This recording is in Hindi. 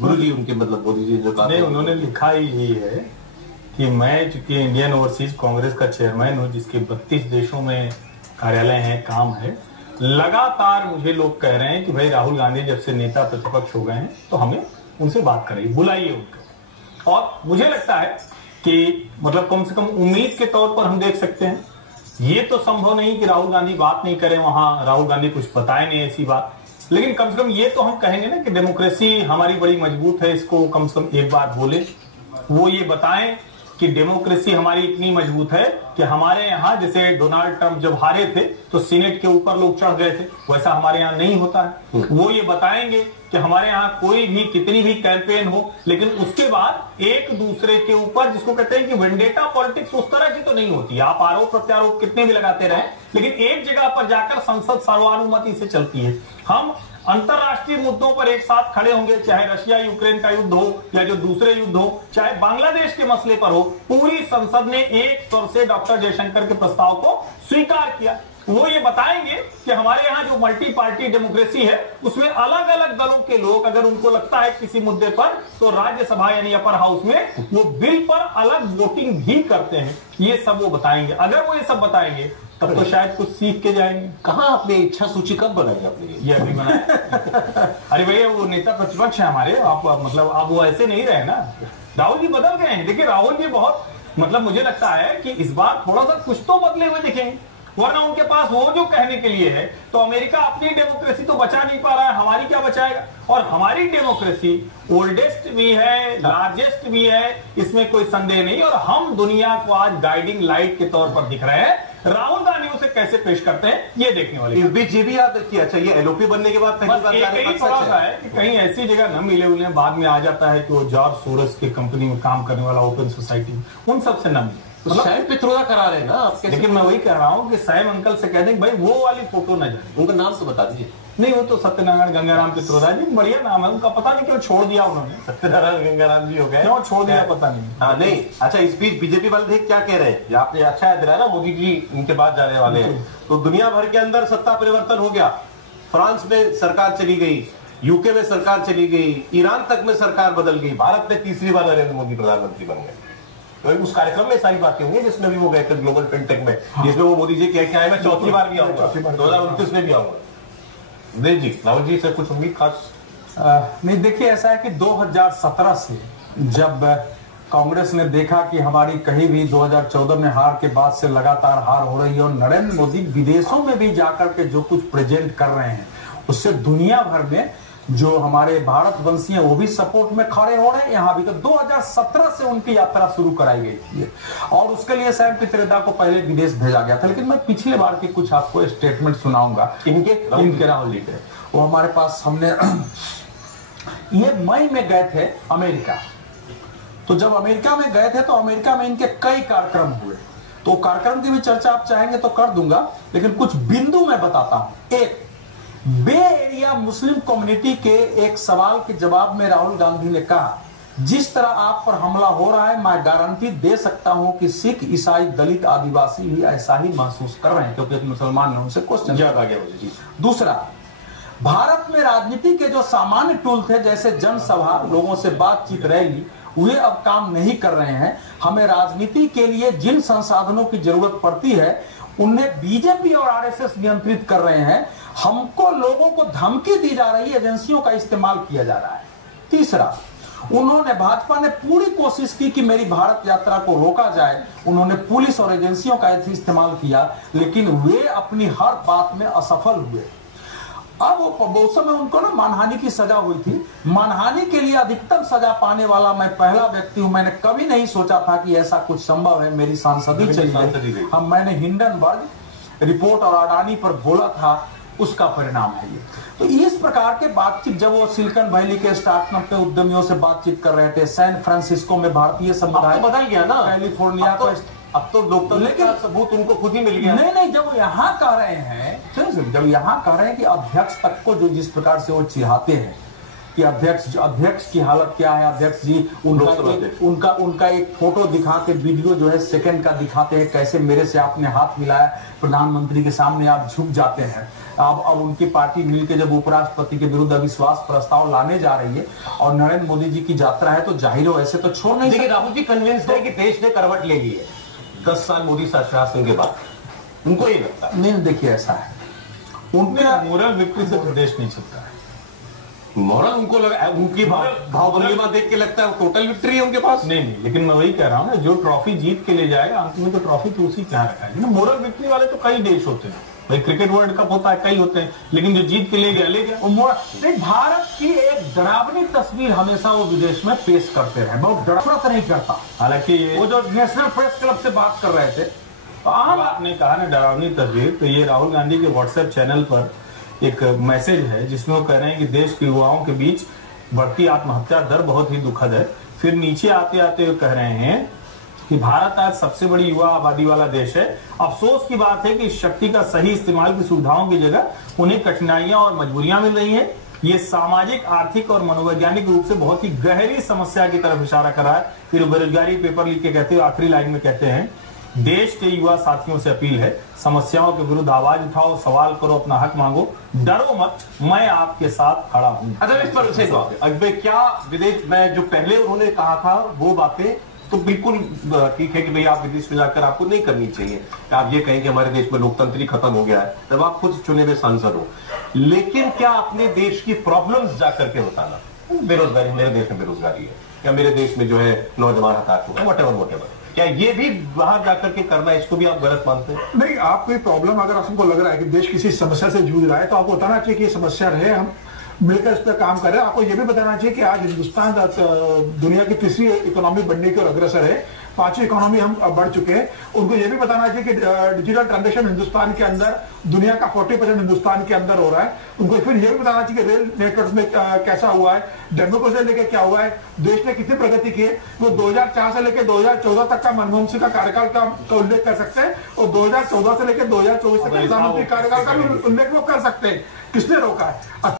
गुरु जी उनके मतलब मोदी जी जो कहा नहीं, उन्होंने लिखा ही यही है कि मैं चूंकि इंडियन ओवरसीज कांग्रेस का चेयरमैन हूं, जिसके 32 देशों में कार्यालय है, काम है, लगातार मुझे लोग कह रहे हैं कि भाई राहुल गांधी जब से नेता प्रतिपक्ष हो गए हैं तो हमें उनसे बात करिए, बुलाइए उनको। और मुझे लगता है कि मतलब कम से कम उम्मीद के तौर पर हम देख सकते हैं, ये तो संभव नहीं कि राहुल गांधी बात नहीं करें, वहां राहुल गांधी कुछ बताए नहीं ऐसी बात, लेकिन कम से कम ये तो हम कहेंगे ना कि डेमोक्रेसी हमारी बड़ी मजबूत है, इसको कम से कम एक बार बोले, वो ये बताएं कि डेमोक्रेसी हमारी इतनी मजबूत है कि हमारे यहाँ जैसे डोनाल्ड ट्रंप जब हारे थे तो सीनेट के ऊपर लोग चढ़ गए थे, वैसा हमारे यहाँ नहीं होता है। वो ये बताएंगे कि हमारे यहाँ कोई भी कितनी भी कैंपेन हो, लेकिन उसके बाद एक दूसरे के ऊपर, जिसको कहते हैं कि वेंडेटा पॉलिटिक्स, उस तरह की तो नहीं होती। आप आरोप प्रत्यारोप कितने भी लगाते रहे, लेकिन एक जगह पर जाकर संसद सर्वानुमति से चलती है। हम अंतरराष्ट्रीय मुद्दों पर एक साथ खड़े होंगे, चाहे रशिया यूक्रेन का युद्ध हो या जो दूसरे युद्ध हो, चाहे बांग्लादेश के मसले पर हो, पूरी संसद ने एक स्वर से डॉक्टर जयशंकर के प्रस्ताव को स्वीकार किया। वो ये बताएंगे कि हमारे यहाँ जो मल्टी पार्टी डेमोक्रेसी है उसमें अलग अलग दलों के लोग अगर उनको लगता है किसी मुद्दे पर तो राज्यसभा यानी अपर हाउस में वो बिल पर अलग वोटिंग भी करते हैं। ये सब वो बताएंगे। अगर वो ये सब बताएंगे तब तो शायद कुछ सीख के जाएंगे। कहाँ आपने इच्छा सूची कब बनाई आपने? ये अभी बनाया। अरे भैया वो नेता प्रतिपक्ष है हमारे, आप मतलब आप वो ऐसे नहीं रहे ना। राहुल जी बदल गए हैं। देखिए राहुल जी बहुत मतलब मुझे लगता है कि इस बार थोड़ा सा कुछ तो बदले हुए दिखेंगे, वरना उनके पास वो जो कहने के लिए है तो अमेरिका अपनी डेमोक्रेसी तो बचा नहीं पा रहा है, हमारी क्या बचाएगा। और हमारी डेमोक्रेसी ओल्डेस्ट भी है, लार्जेस्ट भी है, इसमें कोई संदेह नहीं। और हम दुनिया को आज गाइडिंग लाइट के तौर पर दिख रहे हैं। राहुल गांधी उसे कैसे पेश करते हैं ये देखने वाले। इस बीच ये भी याद रखिए, अच्छा ये एलओपी बनने के बाद थोड़ा सा है कि कहीं ऐसी जगह न मिले, उन्हें बाद में आ जाता है कि वो जॉर्ज सोरोस की कंपनी में काम करने वाला ओपन सोसाइटी, उन सबसे न मिले। तो सैम पित्रोदा करा रहे हैं ना आप। लेकिन मैं वही कह रहा हूँ कि सैम अंकल से कह दें भाई वो वाली फोटो न जाए। उनका नाम तो बता दीजिए। नहीं वो तो सत्यनारायण गंगाराम पित्रोदा जी, बढ़िया नाम है उनका, पता नहीं क्यों छोड़ दिया उन्होंने। सत्यनारायण गंगाराम जी हो गए, क्यों छोड़ दिया पता नहीं। हाँ नहीं अच्छा, इस बीच बीजेपी वाले क्या कह रहे हैं, आपने अच्छा याद दिलाया ना, मोदी जी इनके बाद जाने वाले हैं, तो दुनिया भर के अंदर सत्ता परिवर्तन हो गया। फ्रांस में सरकार चली गई, यूके में सरकार चली गई, ईरान तक में सरकार बदल गई, भारत में तीसरी बार नरेंद्र मोदी प्रधानमंत्री बन गए। तो उस कार्यक्रम में सारी बातें होंगी जिसमें भी वो गए थे ग्लोबल फिनटेक में, जिसमें वो मोदी जी कह के आए मैं चौथी बार भी आऊंगा, 2029 में भी आऊंगा। देव जी, राहुल जी से कुछ उम्मीद खास नहीं। देखिए ऐसा है कि 2017 से जब कांग्रेस ने देखा कि हमारी कहीं भी 2014 में हार के बाद से लगातार हार हो रही है और नरेंद्र मोदी विदेशों में भी जाकर के जो कुछ प्रेजेंट कर रहे हैं उससे दुनिया भर में जो हमारे भारतवंशी हैं वो भी सपोर्ट में खड़े हो रहे हैं। यहाँ भी तो 2017 से उनकी यात्रा शुरू कराई गई थी और उसके लिए सैम पित्रोदा को पहले विदेश भेजा गया था। लेकिन मैं पिछले बार की कुछ आपको स्टेटमेंट सुनाऊंगा इनके राहुल जी के। वो हमारे पास हमने ये मई में गए थे अमेरिका, तो जब अमेरिका में गए थे तो अमेरिका में इनके कई कार्यक्रम हुए, तो कार्यक्रम की भी चर्चा आप चाहेंगे तो कर दूंगा, लेकिन कुछ बिंदु मैं बताता हूं। एक, बे एरिया मुस्लिम कम्युनिटी के एक सवाल के जवाब में राहुल गांधी ने कहा जिस तरह आप पर हमला हो रहा है मैं गारंटी दे सकता हूं कि सिख, ईसाई, दलित, आदिवासी भी ऐसा ही महसूस कर रहे हैं, क्योंकि मुसलमान ने उनसे क्वेश्चन किया। दूसरा, भारत में राजनीति के जो सामान्य टूल थे जैसे जनसभा, लोगों से बातचीत, रैली, वे अब काम नहीं कर रहे हैं। हमें राजनीति के लिए जिन संसाधनों की जरूरत पड़ती है उन्हें बीजेपी और आरएसएस नियंत्रित कर रहे हैं। हमको लोगों को धमकी दी जा रही है, एजेंसियों का इस्तेमाल किया जा रहा है। तीसरा, उन्होंने भाजपा ने पूरी कोशिश की कि मेरी भारत यात्रा को रोका जाए, उन्होंने पुलिस और एजेंसियों का इस्तेमाल किया, लेकिन वे अपनी हर बात में असफल हुए। अब वो समय उनको ना मानहानि की सजा हुई थी। मानहानि के लिए अधिकतम सजा पाने वाला मैं पहला व्यक्ति हूं। मैंने कभी नहीं सोचा था कि ऐसा कुछ संभव है। मेरी सांसदी चली गई। हम मैंने हिंडनबर्ग रिपोर्ट और अडानी पर बोला था, उसका परिणाम है ये। तो इस प्रकार के बातचीत जब वो सिलिकॉन वैली के स्टार्टअप के उद्यमियों से बातचीत कर रहे थे, सैन फ्रांसिस्को में भारतीय समुदाय बदल गया ना, कैलिफोर्निया को अब तो लोकतंत्र का सबूत उनको खुद ही मिल गया। नहीं, जब यहाँ कह रहे हैं, जब यहाँ कह रहे हैं कि अध्यक्ष तक को जो जिस प्रकार से वो चिढ़ाते हैं कि अध्यक्ष की हालत क्या है, अध्यक्ष जी उनका एक फोटो दिखा के वीडियो जो है सेकंड का दिखाते हैं, कैसे मेरे से आपने हाथ मिलाया, प्रधानमंत्री के सामने आप झुक जाते हैं। अब उनकी पार्टी मिलकर जब उपराष्ट्रपति के विरुद्ध अविश्वास प्रस्ताव लाने जा रही है और नरेंद्र मोदी जी की यात्रा है, तो जाहिर हो ऐसे तो छोड़ नहीं देखिए सकते। राहुल जी कन्विंस्ड है कि देश ने करवट ले ली है 10 साल मोदी शासन के बाद, उनको ये लगता है। नहीं, देखिए ऐसा है, उनके मोरल विक्ट्री से देश नहीं चलता है। मॉरल उनको लगा, उनकी भावभंगिमा देख के लगता है टोटल विक्ट्री है उनके पास। नहीं, लेकिन मैं वही कह रहा हूँ ना, जो ट्रॉफी जीत के ले जाएगा अंत में तो ट्रॉफी तो उसी के यहाँ रखा है। मोरल विक्ट्री वाले तो कई देश होते हैं भाई, क्रिकेट वर्ल्ड कप होता है, कई होते हैं, लेकिन जो जीत के ले गया। भारत की एक डरावनी तस्वीर हमेशा वो विदेश में पेश करते रहे, बहुत डरावना नहीं करता। हालांकि वो जो नेशनल प्रेस क्लब से बात कर रहे थे, तो आपने कहा ना डरावनी तस्वीर, तो ये राहुल गांधी के व्हाट्सएप चैनल पर एक मैसेज है जिसमें वो कह रहे हैं कि देश के युवाओं के बीच बढ़ती आत्महत्या दर बहुत ही दुखद है। फिर नीचे आते आते वो कह रहे हैं कि भारत आज सबसे बड़ी युवा आबादी वाला देश है। अफसोस की बात है कि इस शक्ति का सही इस्तेमाल की सुविधाओं की जगह उन्हें कठिनाइयां और मजबूरियां मिल रही हैं। ये सामाजिक, आर्थिक और मनोवैज्ञानिक रूप से बहुत ही गहरी समस्या की तरफ इशारा कर रहा है। फिर बेरोजगारी पेपर लिख के कहते हुए आखिरी लाइन में कहते हैं, देश के युवा साथियों से अपील है, समस्याओं के विरुद्ध आवाज उठाओ, सवाल करो, अपना हक मांगो, डरो मत, मैं आपके साथ खड़ा हूं। अच्छा, इस पर सही बात है। क्या विदेश में जो पहले उन्होंने कहा था वो बातें तो बिल्कुल ठीक है कि भाई आप विदेश में जाकर आपको नहीं करनी चाहिए। आप ये कहें कि हमारे देश में लोकतंत्र ही खत्म हो गया है, जब आप खुद चुने हुए सांसद हो। लेकिन क्या अपने देश की प्रॉब्लम्स जाकर के बताना, बेरोजगारी, मेरे देश में बेरोजगारी है, या मेरे देश में जो है नौजवान हताश हो गए, वटेवर, क्या ये भी बाहर जाकर के करना, इसको भी आप गलत मानते हैं? नहीं, आप कोई प्रॉब्लम अगर आपको लग रहा है कि देश किसी समस्या से जूझ रहा है तो आपको बताना चाहिए कि ये समस्या है, हम मिलकर इस पर काम कर रहे हैं। आपको ये भी बताना चाहिए कि आज हिंदुस्तान दुनिया की तीसरी इकोनॉमी बनने की ओर अग्रसर है, 5वीं इकोनॉमी हम बढ़ चुके हैं। उनको ये भी बताना चाहिए कि डिजिटल ट्रांजेक्शन हिंदुस्तान के अंदर, दुनिया का 40% हिंदुस्तान के अंदर हो रहा है। उनको फिर ये भी बताना चाहिए कि रेल नेटवर्क में कैसा हुआ है, डेमोक्रेसी से लेकर क्या हुआ है, देश ने कितनी प्रगति की है। वो 2004 से लेकर 2014 तक का मनमोहन सिंह का कार्यकाल का उल्लेख कर सकते हैं, और 2014 से लेकर 2024 तक प्रधानमंत्री कार्यकाल का भी उल्लेख वो कर सकते हैं। किसने रोका है?